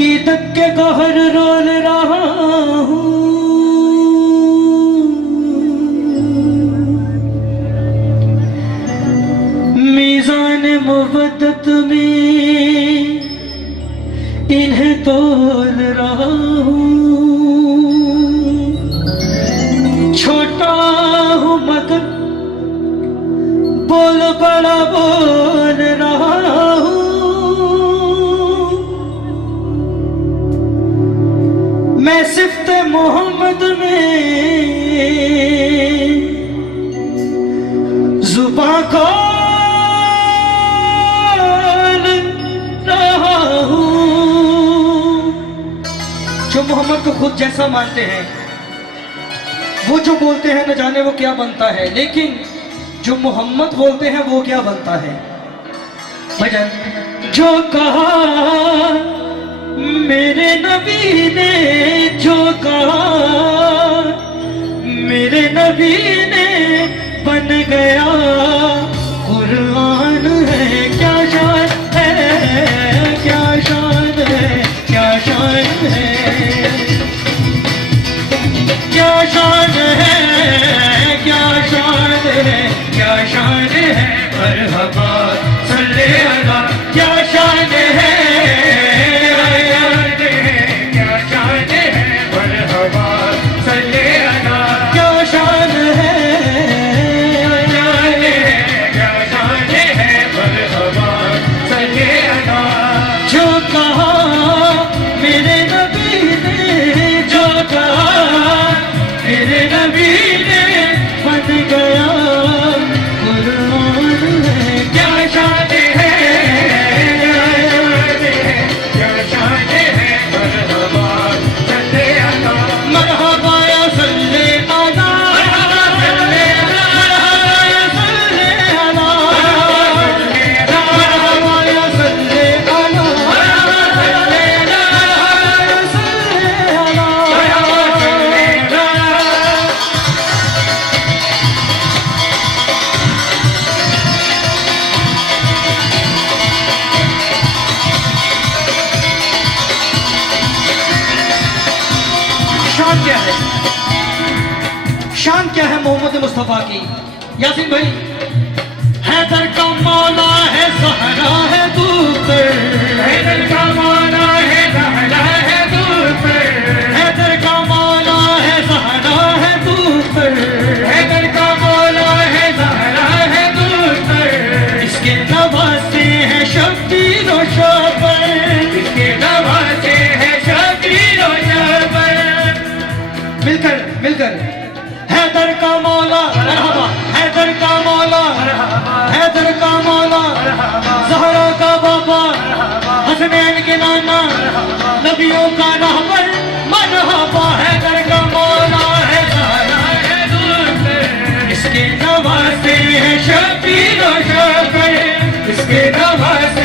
عقیدت کے گوہر رول رہا ہوں، میزان مودت میں انہیں تول رہا ہوں، چھوٹا ہوں مگر بول بڑا بول رہا ہوں، میں صفت محمد میں زباں کھول رہا ہوں۔ جو محمد کو خود جیسا مانتے ہیں، وہ جو بولتے ہیں نہ جانے وہ کیا بنتا ہے، لیکن جو محمد بولتے ہیں وہ کیا بنتا ہے۔ بھجن جو کہا میرے نبی نے، جو کہا میرے نبی نے، بن گیا قرآن ہے۔ کیا شان ہے، کیا شان ہے، کیا شان ہے، کیا شان ہے، کیا شان ہے، کیا شان ہے، مرحبا صلی اللہ۔ کیا شان ہے، کیا شان ہے، مرحبا صلی اللہ۔ کیا شان ہے، کیا شان ہے، مرحبا صلی اللہ۔ جو کہا میرے نبی نے، جو کہا میرے نبی نے، بن گیا قرآن ہے۔ کیا شان ہے، کیا شان ہے، مرحبا صلی اللہ۔ مرحبا یا صلی اللہ، مرحبا یا صلی اللہ، مرحبا یا صلی اللہ، مرحبا یا صلی اللہ۔ شان کیا ہے، شان کیا ہے محمد مصطفیٰ کی؟ یاسین بھائی، حیدر کا مولا ہے، سہرا ہے دور پر، حیدر کا مولا ہے، سہرا ہے دور پر، حیدر کا مولا ہے، سہرا ہے دور پر، حیدر کا مولا ہے، سہرا ہے دور پر۔ اس کے نواسے ہیں شبیر و شابر، اس کے نواسے ہیں شبیر و شابر۔ مل کر حیدر کا مولا مرحبا، حیدر کا مولا، حیدر کا مولا، زہرا کا بابا، حسنین کے نانا، نبیوں کا رہبر، مرحبا۔ حیدر کا مولا ہے، زہرا ہے دور پر، اس کے نواسے ہیں شبیر و شابر، اس کے نواسے